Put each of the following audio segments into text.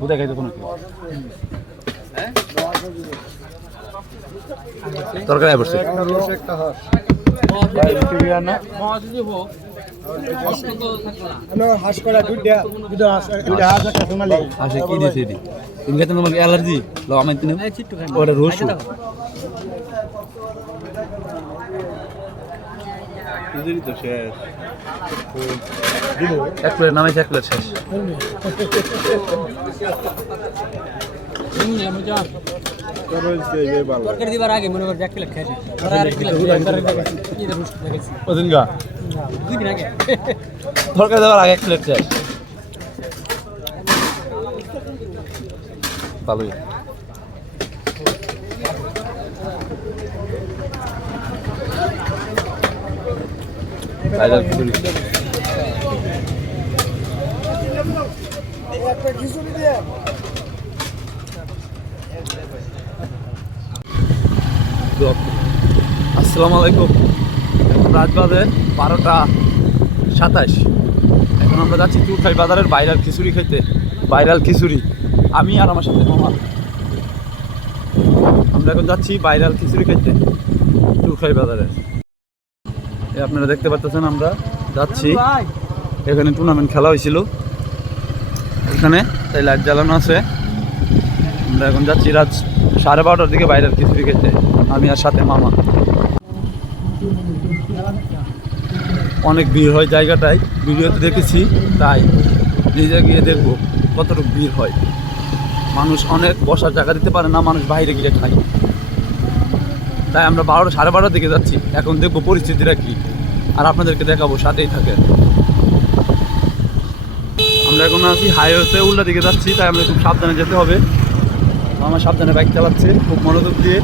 কোথায় খাইতে কোনো তরকারি পড়ছে কি দিয়েছে তুমি তোমাকে অ্যালার্জি আমার ওটা রসুন এক প্লেট নামাইছে এক প্লেট শেষ তরকারি দিবার আগে মনে কর এক প্লেট খাইছি তরকারি দেওয়ার আগে এক প্লেট শেষ ভালোই আসসালামু আলাইকুম। রাত বাজে 12:27। এখন আমরা যাচ্ছি চুরখাই বাজারের ভাইরাল খিচুড়ি খেতে। ভাইরাল খিচুড়ি আমি আর আমার সাথে মামা, আমরা এখন যাচ্ছি ভাইরাল খিচুড়ি খেতে চুরখাই বাজারের। আপনারা দেখতে পাচ্ছেন আমরা যাচ্ছি, এখানে টুর্নামেন্ট খেলা হয়েছিল এখানে, তাই লাইট জ্বালানো আছে। আমরা এখন যাচ্ছি রাত 12:30টার দিকে ভাইরাল খিচুড়ি খেতে, আমি আর সাথে মামা। অনেক ভিড় হয় জায়গাটায়, ভিডিওতে দেখেছি, তাই নিজে গিয়ে দেখবো কতটুকু ভিড় হয়। মানুষ অনেক বসার জায়গা দিতে পারে না, মানুষ বাইরে গিয়ে খায়। তাই আমরা 12:30 দিকে যাচ্ছি, এখন দেখবো পরিস্থিতিটা কি, আর আপনাদেরকে দেখাবো, সাথেই থাকে। আমরা এখন আছি হাইওয়েতে, উল্টা দিকে যাচ্ছি, তাই আমরা খুব সাবধানে যেতে হবে। আমার সাবধানে বাইক চালাচ্ছে, খুব মনোযোগ দিয়ে।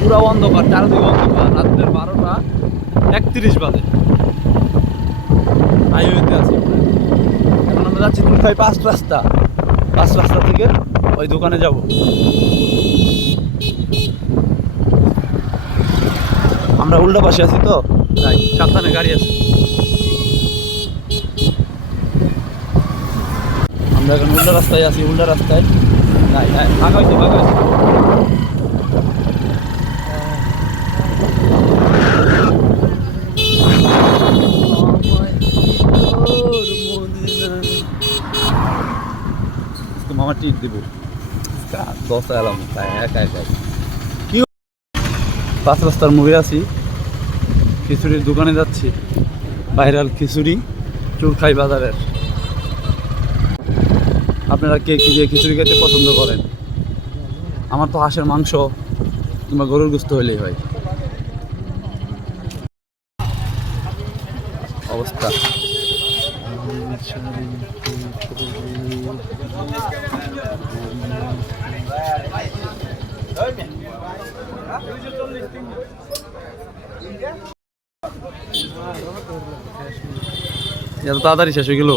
পুরো অন্ধকার, চারদিকে অন্ধকার, রাত্রের 12:31 বাজে। হাইওয়েতে আছি এখন আমরা যাচ্ছি চুরখাই 5 রাস্তা থেকে ওই দোকানে যাব। আমরা উল্টা পাশে আছি তো, তাই সাবধানে গাড়ি আছে। আমরা এখন উল্টা রাস্তায় আছি, উল্টা রাস্তায় ফাঁকা হয়েছে। মামা টিক দিব 10 এলাম, তাই একা কি 5 রাস্তার মোড়ে আছি, খিচুড়ির দোকানে যাচ্ছি। ভাইরাল খিচুড়ি চুরখাই বাজারের। আপনারা কে কী দিয়ে খিচুড়ি খেতে পছন্দ করেন? আমার তো হাঁসের মাংস কিংবা গরুর গোশত হলেই হয়। অবস্থা এত তাড়াতাড়ি শেষ হয়ে গেল।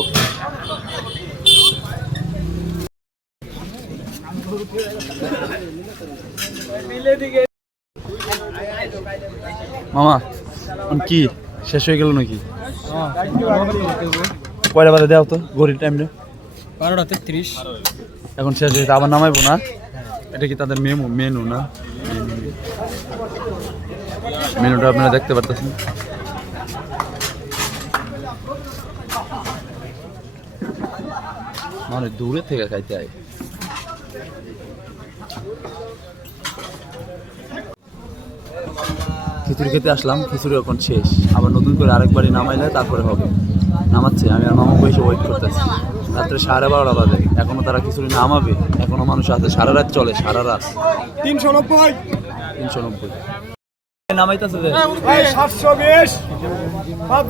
মামা কি শেষ হয়ে গেল নাকি? কয়টা বাজে দেওয়া তো ঘড়ির টাইমটা? 12:33। এখন শেষ হয়েছে, আবার নামাইবো না? এটা কি তাদের মেনু না? মেনুটা আপনারা দেখতে পারতেছেন। মানে দূরে থেকে খাইতে হয়। খিচুড়ি খেতে আসলাম, খিচুড়ি এখন শেষ, আবার নতুন করে আরেকবারই নামাইলে তারপরে হবে। নামাচ্ছে, আমি আর মামা বসে ওয়েট করতেছি। রাত্রে 12:30 বাজে, এখনো তারা খিচুড়ি নামাবে, এখনো মানুষ আছে, সারা রাত চলে, সারা রাত। 390 নামাইতেছে যে 720 5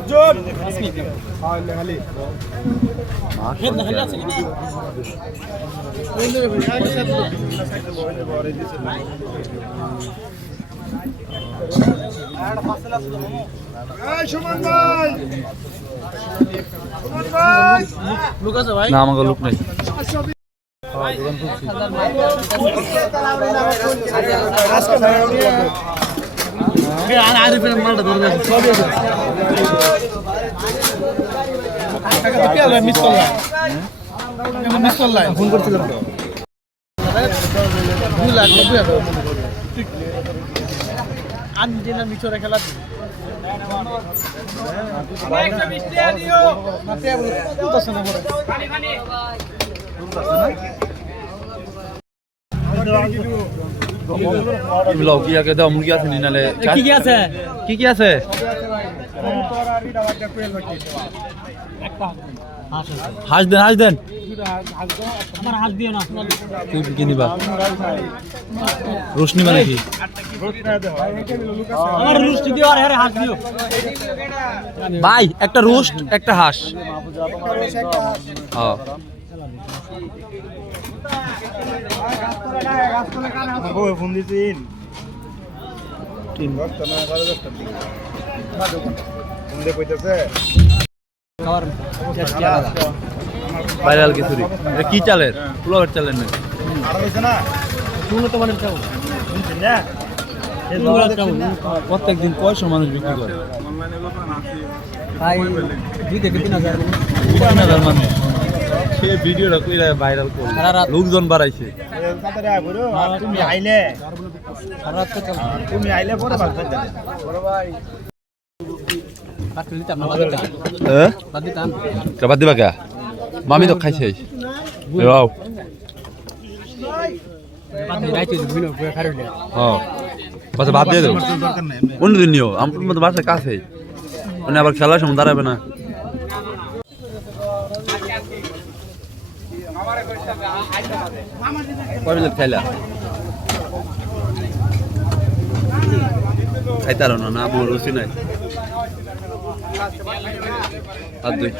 না আমাকে লোক নেই। ফোন করছিলাম তো 2,90,000 আর্জেন্টিনা মিচরে খেলা ব্লগ কি আগে দাও মুরগি আছে নি নালে কি কি আছে কি কি আছে হাঁস দেন হাঁস দেন আমার হাত দিও না তুই কি নিবা রোশনি মানে কি আমার রুস্টি দিও আর হাত দিও ভাই একটা রোস্ট একটা হাঁস হ্যাঁ ফোন দিছিন ভাইরাল খিচুড়ি এটা কি চালের পোলাওয়ের চালের না প্রত্যেকদিন কয়শো মানুষ বিক্রি করে 3,000 মানুষ সে ভিডিওটা কইরা ভাইরাল করলো লোকজন বাড়াইছে তুমি আইলে পরে বাদ দিবা কে মামি তো খাইছে রাও বাসা ভাত দিয়ে দেবো অন্যদিন নিও আমার মতো বাসার কাছে মানে আবার খেলার সময় দাঁড়াবে না কয় মিনিট খাইলা খাইতে না না আমার রুচি নাই হাত দুই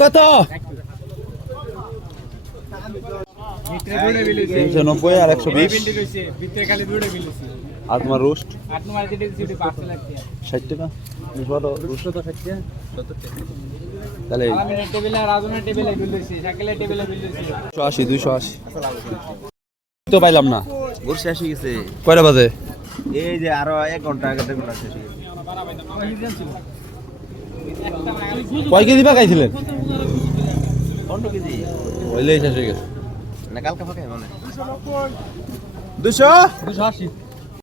কত 390 আর 120 আর তোমার রোস্ট 60 টাকা তাহলে 280 তো পাইলাম না ওর শেষ হয়ে গেছে কয়টা বাজে এই যে আরো 1 ঘন্টা আগে টেবিল শেষ হয়ে গেছে কয় কেজি পাকাইছিলেন 15 কেজি হইলেই শেষ হয়ে গেছে না কালকে ফাঁকা মানে 280